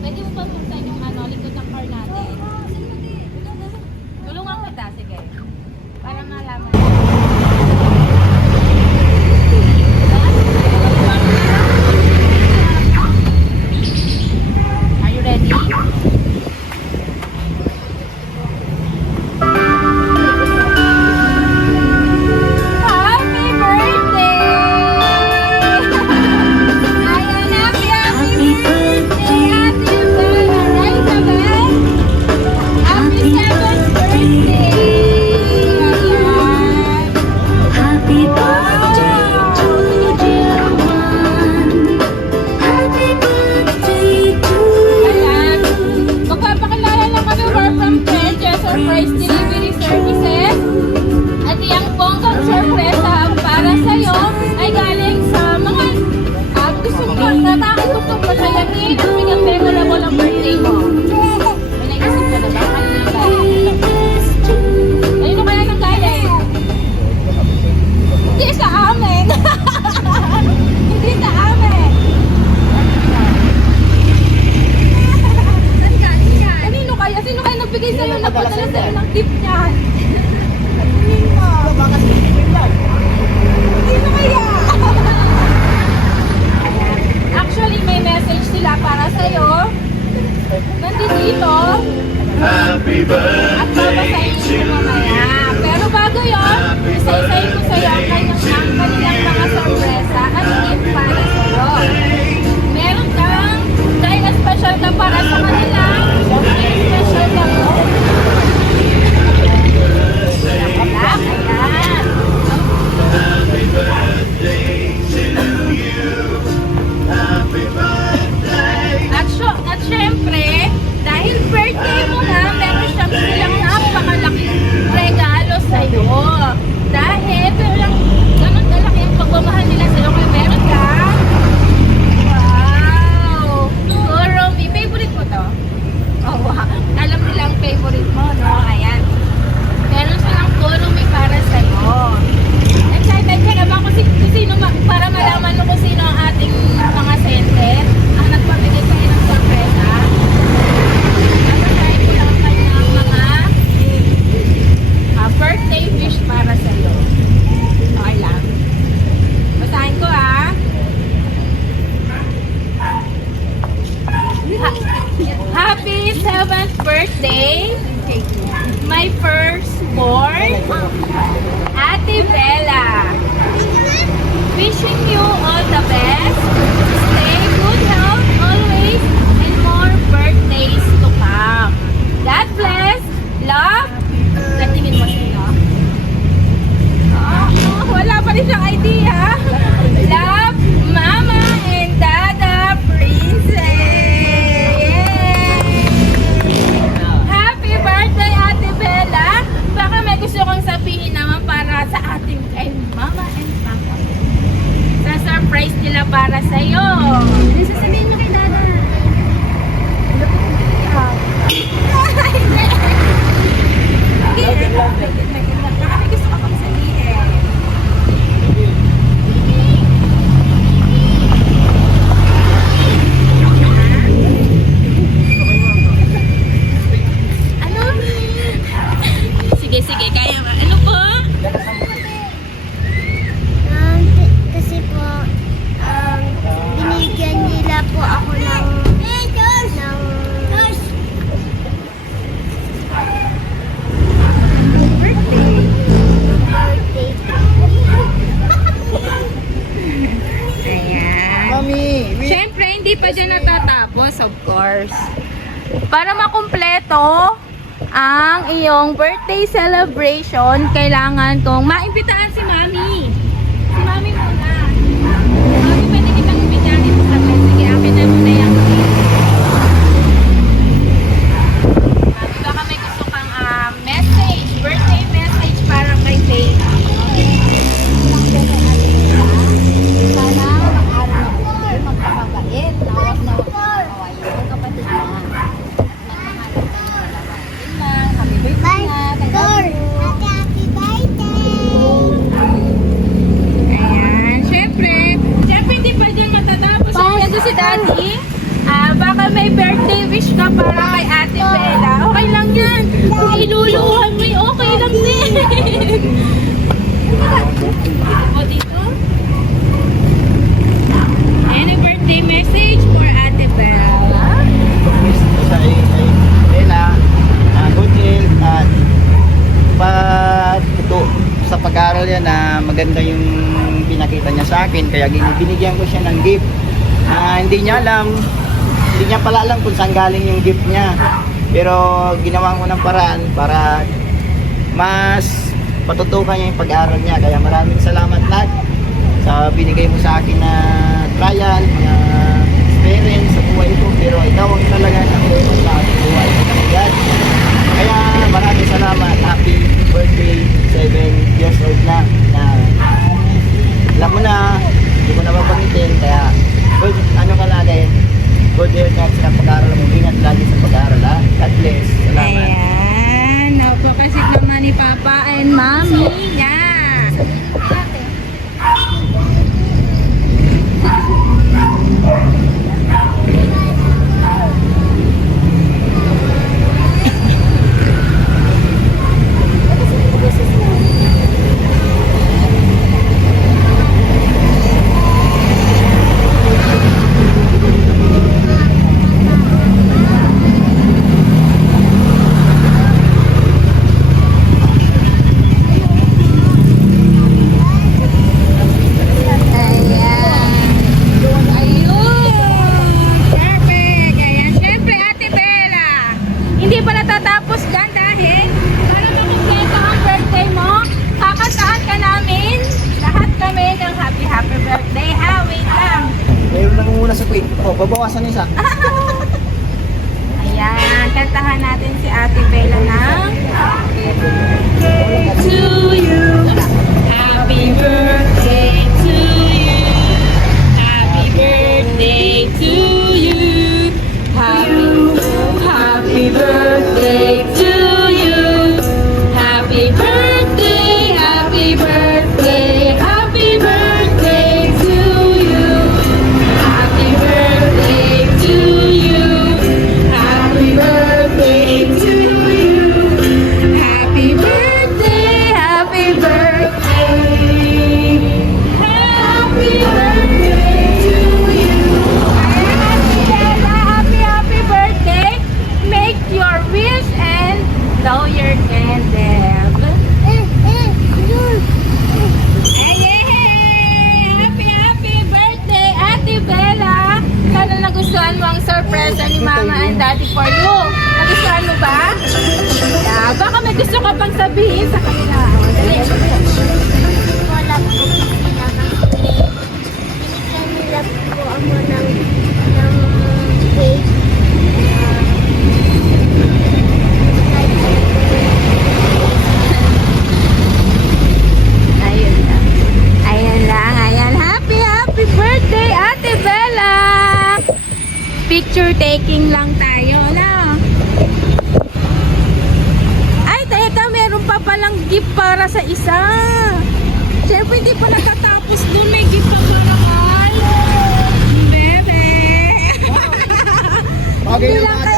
Pwede mo ba buksan yung ano, likod ng car natin? Tulungan kita, sige. Para malaman. Are you ready? Surprise delivery services. At yung bonggang sorpresa ang para sa'yo ay galing sa mga gusto mo, tatake gusto mo masayangin at bigyan memorable ang birthday mo. May naisip ka na ba? Kanina galing? Kanino kaya nang galing? Hindi sa amin. Hindi sa amin. Kanino kaya? Sino kaya nagbigay sa'yo? Nagpadala sa'yo ng gift niyan? Kanino? Sino kaya? Actually, may message sila para sa'yo. Nandito. Happy At babasahin ko mamaya. Pero bago yun, isa-isahin ko sa'yo ang kanilang mga sorpresa at gift para sa'yo. Meron kang dahil na special ka para sa kanila. Special ka mo. Black, ayan. Happy birthday to you. Happy birthday. At syempre, dahil birthday mo na, meron silang napakalaking regalo sa'yo. Dahil, pero lang, ganun kalaki ang pagmamahal nila sa'yo. Kaya meron ka. Wow! Kuromi, favorite mo to? Oh, wow. Alam nila ang favorite mo, no? Ayan. Meron silang Kuromi para sa'yo. Excited ka na ba kung sino, para malaman mo kung sino ang ating mga sender ang nagpapigay sa'yo ng sorpresa? Babasahin ko lang ang kanyang mga birthday wish para sa'yo. Okay lang. Basahin ko Happy 7th birthday, my firstborn, Ate Bella. Wishing you all the best. Stay good health always and more birthdays to come. God bless. Love. Natingin mo sino? Wala pa rin siyang idea. Love, Mama and Dada Princess. Yay! Happy birthday, Ate Bella. Baka may gusto kong sabihin naman para sa ating kay Mama and Papa. Sa surprise nila para sa'yo. Sasabihin mo kay Dada. May gusto ka pang sabihin. Ano? Sige, kaya ba? Ano po? Kasi po, binigyan nila po ako ng birthday. Ayan. Siyempre, hindi pa dyan natatapos, of course. Para makumpleto ang iyong birthday celebration, kailangan kong maimbitahan si Mami. Si Mami muna. Mami, pwede kitang imbitahan dito sa bed. Sige, akin na muna yung Mami, baka may gusto kang message, birthday message para kay Faith. Sana mag-aral na magpapagait. Nawag na kawayo ng kapatid na. Happy birthday na. Happy birthday! Ayan. Siyempre, hindi pa dyan matatapos. Siyempre, si Daddy, baka may birthday may wish ka para kay Ate Bella. Okay lang yan. Kung iluluhan mo, okay lang din. O dito. Any birthday message for Ate Bella? Sa Ella, good health at ito sa pag-aaral yan na maganda yung pinakita niya sa akin kaya binigyan ko siya ng gift. Hindi niya pala alam kung saan galing yung gift niya. Pero ginawa ko ng paraan para mas patutukan niya yung pag-aaral niya. Kaya maraming salamat lahat sa binigay mo sa akin na trial, mga experience sa buhay ko. Pero ikaw ang talaga nakuha sa aking buhay. Yan. Kaya maraming salamat. Happy birthday, 7 years old na. Alam mo na, hindi ko na mabangitin. Kaya, good, ano ka lagi? Good health at sa pag-aaral mo. Ingat lagi sa pag-aaral, ha? God bless. Salamat. Ayan. Napakasik naman ni Papa and Mami. Yan. Perfect. Ayan. Siyempre, Ate Bella, hindi pa natatapos dyan dahil para makumpleto ang birthday mo, kakantaan ka namin lahat kami ng happy birthday. Ha? Wait lang. Mayroon na muna sa quick. Oh, babawasan isa. Ayan. Kantahan natin si Ate Bella ng to you. Happy birthday to you. Happy birthday to you. Happy birthday to you. Happy birthday, happy birthday, happy birthday to you. Happy birthday to you. Happy birthday to you. Happy birthday, happy birthday. Happy birthday to you. Happy birthday. Make your wish and blow your candle. Happy birthday, Ate Bella! Sana nagustuhan mo ang sorpresa ni Mama and Daddy for you. Nagustuhan mo ba? Yeah, baka may gusto ka pang sabihin sa kanila. Dali. Wala po sila kasi binigyan nila po ako ng cake. Ayun lang. Ayan lang. Ayan. Happy birthday, Ate Bella! Picture taking lang tayo, no? Ay, teka, meron pa palang gift para sa isa. Siyempre, hindi pa nakatapos dun. May gift pa para kay Bebe. Bagay Hindi ng lang ate